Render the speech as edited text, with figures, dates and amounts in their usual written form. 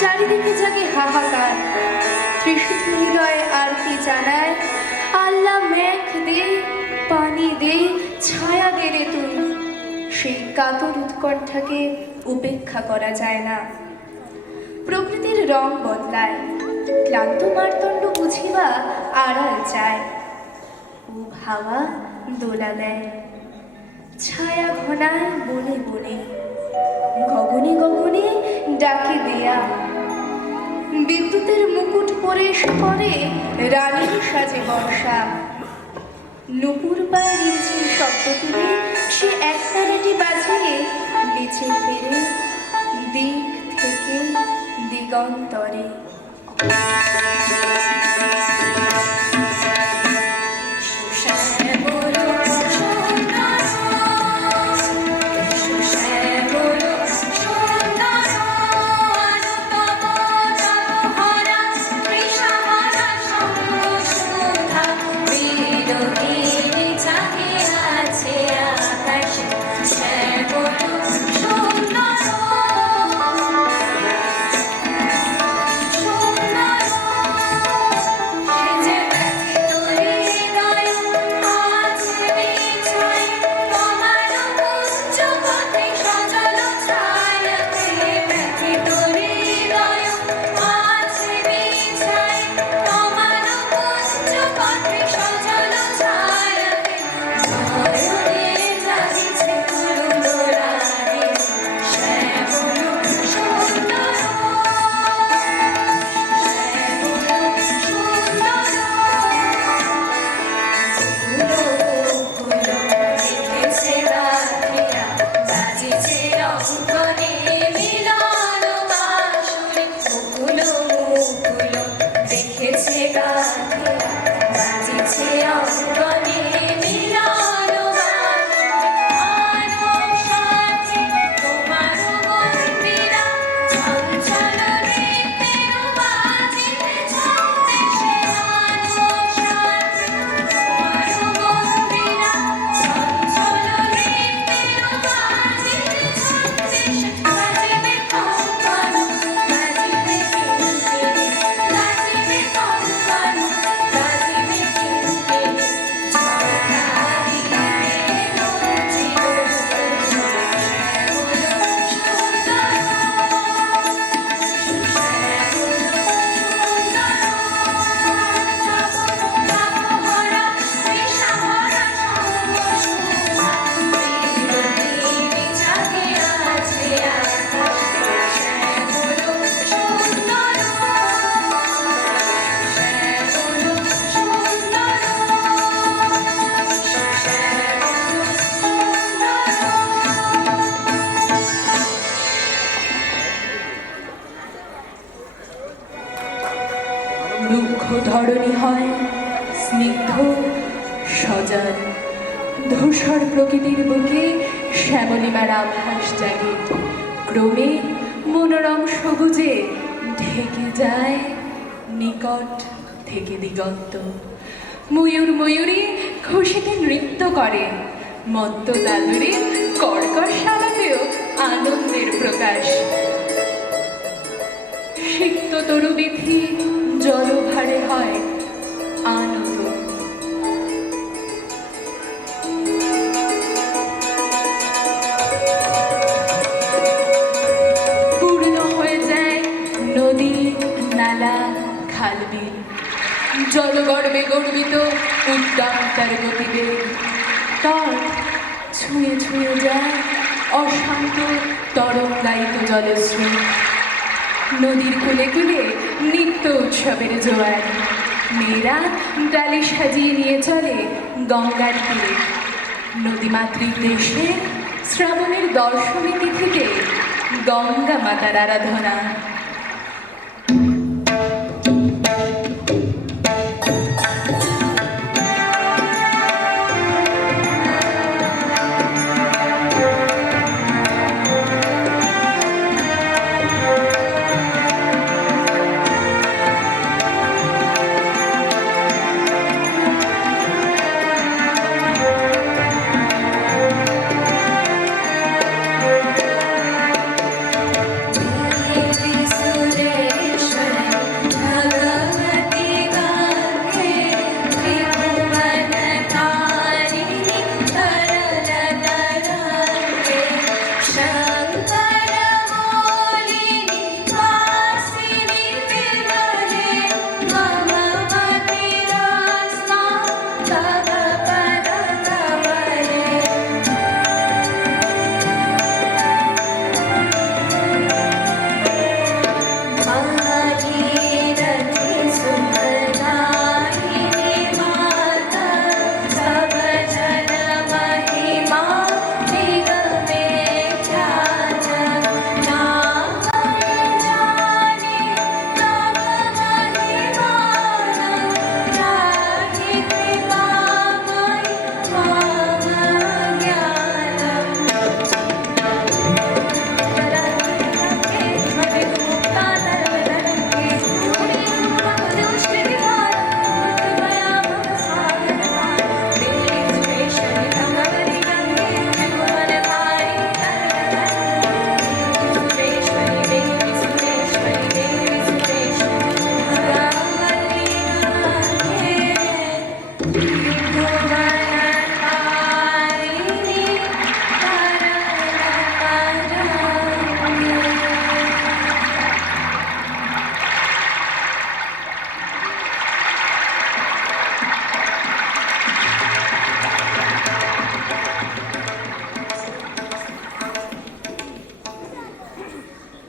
চারিদিকে জাগে হাহাকার, তৃষিত হৃদয় আরতি জানায়, আল্লাহ মেঘ দে, পানি দে, ছায়া দে রে তুই। সেই কাতর উৎকণ্ঠাকে উপেক্ষা করা যায় না। প্রকৃতির রং বদলায়, ক্লান্ত মারতণ্ড বুঝিবা আড়াল যায়। ও হাওয়া দোলা দেয়, ছায়া ঘনায় বনে বনে, গগনে গগনে ডাকে দেয়া। বিদ্যুতের মুকুট পরে এসে পড়ে রানীর সাজে বর্ষা। নুপুর পায়ে রিমঝিম শব্দ তুলে সে একতারাটি বাজিয়ে নিচে ফেরে দিক থেকে দিগন্তরে। রুক্ষ ধরণী হয় স্নিগ্ধ সজল। ধূসর প্রকৃতির বুকে শ্যামলিমার আভাস জাগে, ক্রমে মনোরম সবুজে ঢেকে যায় নিকট থেকে দিগন্ত। ময়ূর ময়ূরী খুশিতে নৃত্য করে, মত্ত দাদুরে কর্কশ সালাতেও আনন্দের প্রকাশ। সিক্ত তরুবিধি জলভারে হয় আনন্দ। পূর্ণ হয়ে যায় নদী নালা খালবিল, জলগর্বে গর্বিত উদ্যান তার গতিবেগ। তট ছুঁয়ে ছুঁয়ে যায় অশান্ত তরঙ্গায়িত জলস্রোত। নদীর কূলে কূলে নিত্য উৎসবের জোয়ার। মেয়েরা ডালি সাজিয়ে নিয়ে চলে গঙ্গার তীরে। নদীমাতৃক দেশে শ্রাবণের দশমী তিথিতে গঙ্গা মাতার আরাধনা।